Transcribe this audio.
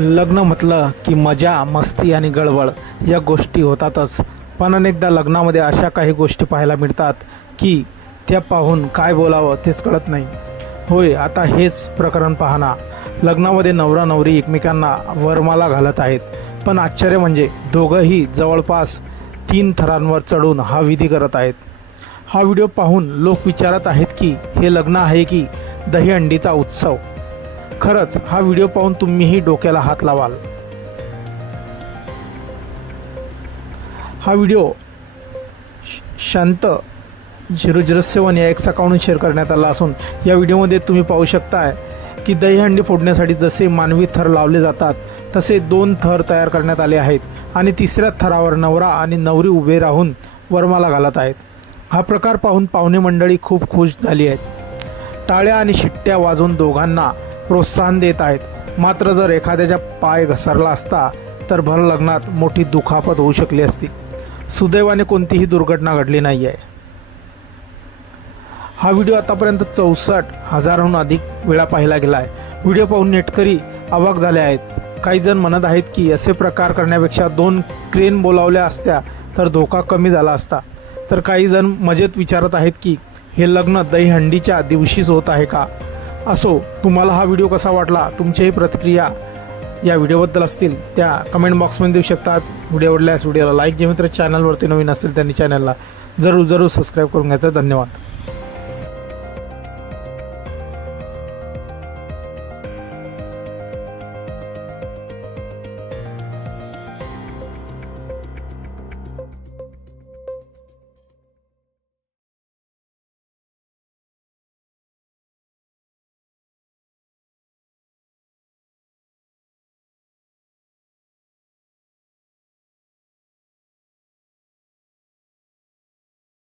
लग्न म्हटलं की मजा मस्ती आणि गडबड या गोष्टी होतातच, पण अनेकदा लग्नामध्ये अशा काही गोष्टी पाहायला मिळतात की त्या पाहून काय बोलावं तेच कळत नाही. होय, आता हेच प्रकरण पहा ना. लग्नामध्ये नवरा नवरी एकमेकांना वरमाला घालत आहेत, पण आश्चर्य म्हणजे दोघंही जवळपास 3 थरांवर चढून हा विधी करत आहेत. हा व्हिडिओ पाहून लोक विचारत आहेत की हे लग्न आहे की दहीहंडीचा उत्सव. खरंच हा व्हिडिओ पाहून तुम्हीही डोक्याला हात लावाल. हा व्हिडिओ शांत 007 या एक्स अकाउंटवरून शेअर करण्यात आला असून या व्हिडिओमध्ये तुम्ही पाहू शकताय की दहीहंडी फोडण्यासाठी जसे मानवी थर लावले जातात तसे 2 थर तयार करण्यात आले आहेत आणि तिसऱ्या थरावर नवरा आणि नवरी उभे राहून वरमाला घालत आहेत. हा प्रकार पाहून पाहुणे मंडळी खूप खुश झाली आहेत. टाळ्या आणि शिट्ट्या वाजवून दोघांना प्रोत्साहन देत आहेत. मात्र जर एखाद्याचा पाय घसरला असता तर भर लग्नात मोठी दुखापत होऊ शकली असती. सुदैवाने कोणतीही दुर्घटना घडली नाही आहे. हा व्हिडिओ आतापर्यंत 64,000हून अधिक वेळा पाहिला गेला आहे. व्हिडिओ पाहून नेटकरी अवाक झाले आहेत. काही जण म्हणत आहेत की असे प्रकार करण्यापेक्षा 2 क्रेन बोलावल्या असत्या तर धोका कमी झाला असता. तर काही जण मजेत विचारत आहेत की हे लग्न दहीहंडीच्या दिवशीच होत आहे का. असो, तुम्हाला हा व्हिडिओ कसा वाटला, तुमच्याही प्रतिक्रिया या व्हिडिओबद्दल असतील त्या कमेंट बॉक्समध्ये देऊ शकतात. व्हिडिओ आवडल्यास व्हिडिओला लाईक, जे मित्र चॅनलवरती नवीन असतील त्यांनी चॅनलला जरूर सबस्क्राईब करून घ्यायचं. धन्यवाद.